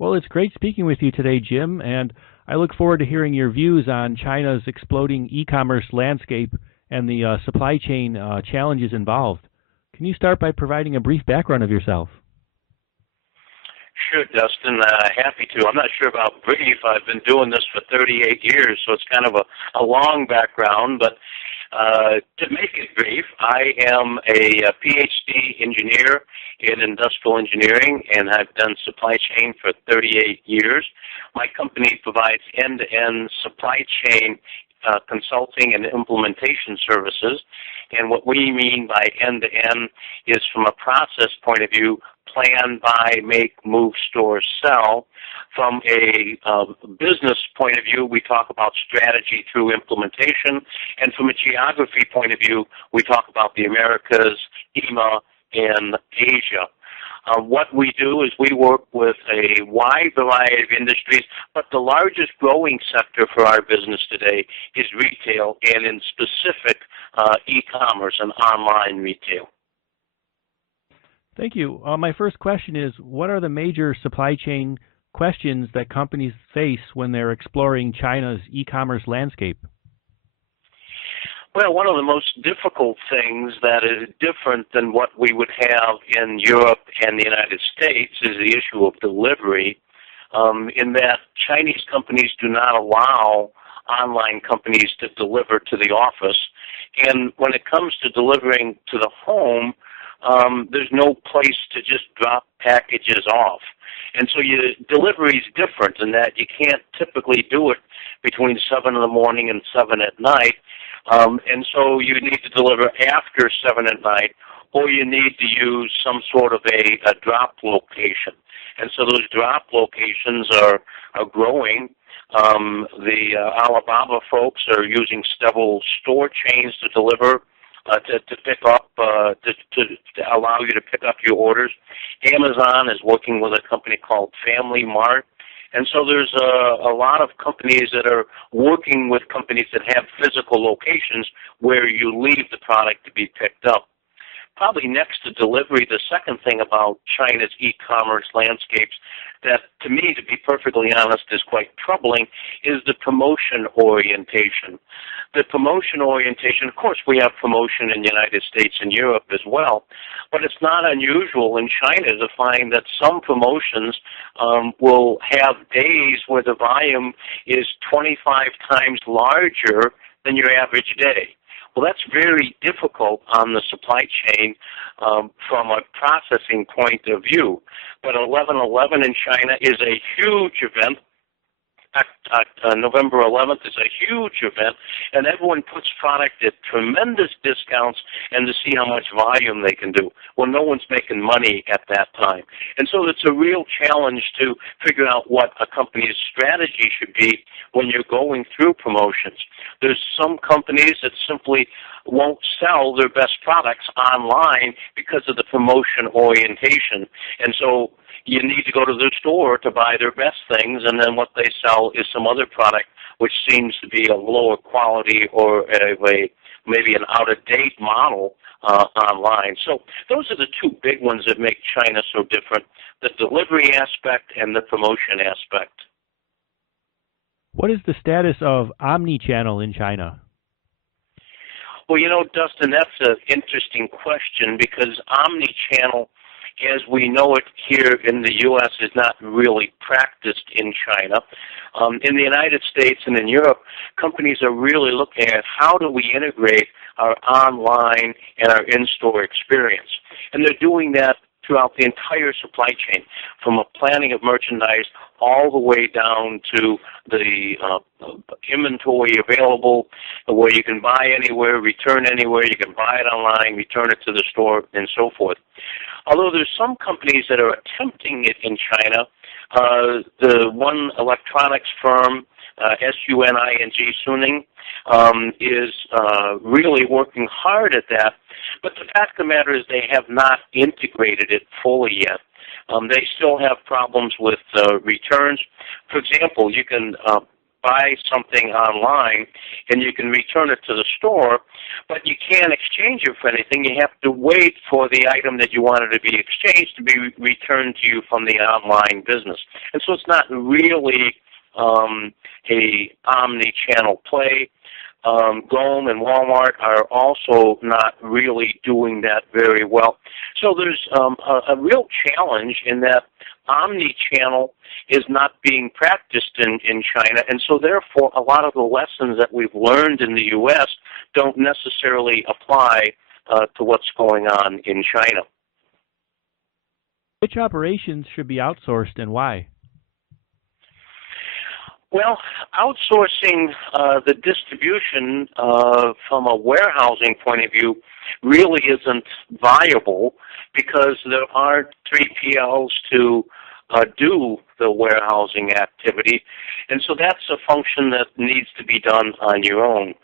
Well, it's great speaking with you today, Jim, and I look forward to hearing your views on China's exploding e-commerce landscape and the supply chain challenges involved. Can you start by providing a brief background of yourself? Sure, Dustin. Happy to. I'm not sure about brief. I've been doing this for 38 years, so it's kind of a long background. But to make it brief, I am a PhD engineer in industrial engineering, and I've done supply chain for 38 years. My company provides end-to-end supply chain consulting and implementation services. And what we mean by end-to-end is from a process point of view, plan, buy, make, move, store, sell. From a business point of view, we talk about strategy through implementation. And from a geography point of view, we talk about the Americas, EMA, and Asia. What we do is we work with a wide variety of industries, but the largest growing sector for our business today is retail, and in specific, e-commerce and online retail. Thank you. My first question is, what are the major supply chain questions that companies face when they're exploring China's e-commerce landscape? Well, one of the most difficult things that is different than what we would have in Europe and the United States is the issue of delivery, in that Chinese companies do not allow online companies to deliver to the office. And when it comes to delivering to the home, there's no place to just drop packages off. And so delivery is different in that you can't typically do it between 7 in the morning and 7 at night. And so you need to deliver after 7 at night, or you need to use some sort of a drop location. And so those drop locations are growing. The Alibaba folks are using several store chains to deliver, to pick up, to allow you to pick up your orders. Amazon is working with a company called Family Mart. And so there's a lot of companies that are working with companies that have physical locations where you leave the product to be picked up. Probably next to delivery, the second thing about China's e-commerce landscapes that, to me, to be perfectly honest, is quite troubling is the promotion orientation. The promotion orientation, of course, we have promotion in the United States and Europe as well, but it's not unusual in China to find that some promotions will have days where the volume is 25 times larger than your average day. Well, that's very difficult on the supply chain from a processing point of view. But 11/11 in China is a huge event. November 11th is a huge event, and everyone puts product at tremendous discounts and to see how much volume they can do. Well, no one's making money at that time. And so it's a real challenge to figure out what a company's strategy should be when you're going through promotions. There's some companies that simply won't sell their best products online because of the promotion orientation. And so you need to go to the store to buy their best things, and then what they sell is some other product which seems to be a lower quality or maybe an out-of-date model online. So those are the two big ones that make China so different, the delivery aspect and the promotion aspect. What is the status of omni-channel in China? Well, Dustin, that's an interesting question because omni-channel, as we know it here in the U.S., is not really practiced in China. In the United States and in Europe, companies are really looking at how do we integrate our online and our in-store experience. And they're doing that throughout the entire supply chain, from a planning of merchandise all the way down to the inventory available, where you can buy anywhere, return anywhere, you can buy it online, return it to the store, and so forth. Although there's some companies that are attempting it in China, the one electronics firm, Suning, is really working hard at that. But the fact of the matter is they have not integrated it fully yet. They still have problems with returns. For example, you can buy something online and you can return it to the store, but you can't exchange it for anything. You have to wait for the item that you wanted to be exchanged to be returned to you from the online business. And so it's not really a omni-channel play. GOM and Walmart are also not really doing that very well. So there's a real challenge in that omni-channel is not being practiced in China, and so therefore a lot of the lessons that we've learned in the U.S. don't necessarily apply to what's going on in China. Which operations should be outsourced and why? Well, outsourcing the distribution from a warehousing point of view really isn't viable because there aren't 3PLs to do the warehousing activity, and so that's a function that needs to be done on your own.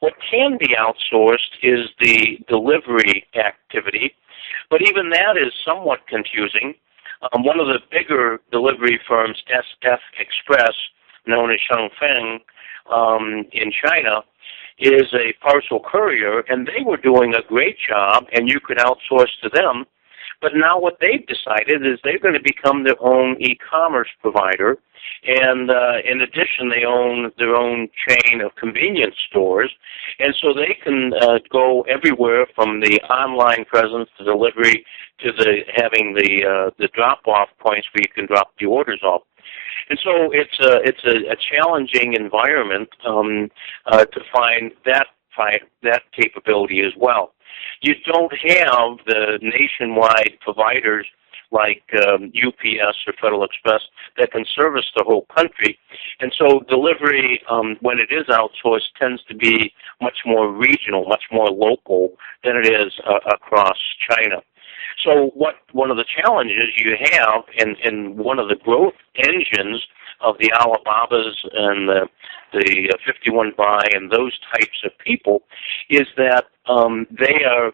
What can be outsourced is the delivery activity, but even that is somewhat confusing. One of the bigger delivery firms, SF Express, known as Shangfeng in China, is a parcel courier, and they were doing a great job, and you could outsource to them. But now what they've decided is they're going to become their own e-commerce provider, and in addition, they own their own chain of convenience stores, and so they can go everywhere from the online presence to delivery to having the drop-off points where you can drop the orders off. And so it's a challenging environment to find that capability as well. You don't have the nationwide providers like UPS or Federal Express that can service the whole country. And so delivery, when it is outsourced, tends to be much more regional, much more local than it is across China. So one of the challenges you have in one of the growth engines of the Alibabas and the 51 Buy and those types of people is that they are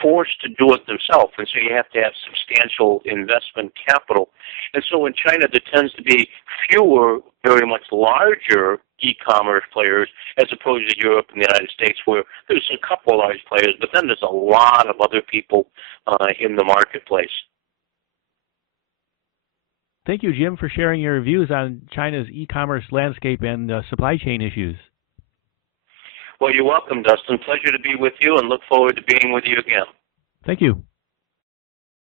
forced to do it themselves, and so you have to have substantial investment capital. And so in China, there tends to be fewer, very much larger e-commerce players as opposed to Europe and the United States, where there's a couple of large players, but then there's a lot of other people in the marketplace. Thank you, Jim, for sharing your views on China's e-commerce landscape and supply chain issues. Well, you're welcome, Dustin. Pleasure to be with you, and look forward to being with you again. Thank you.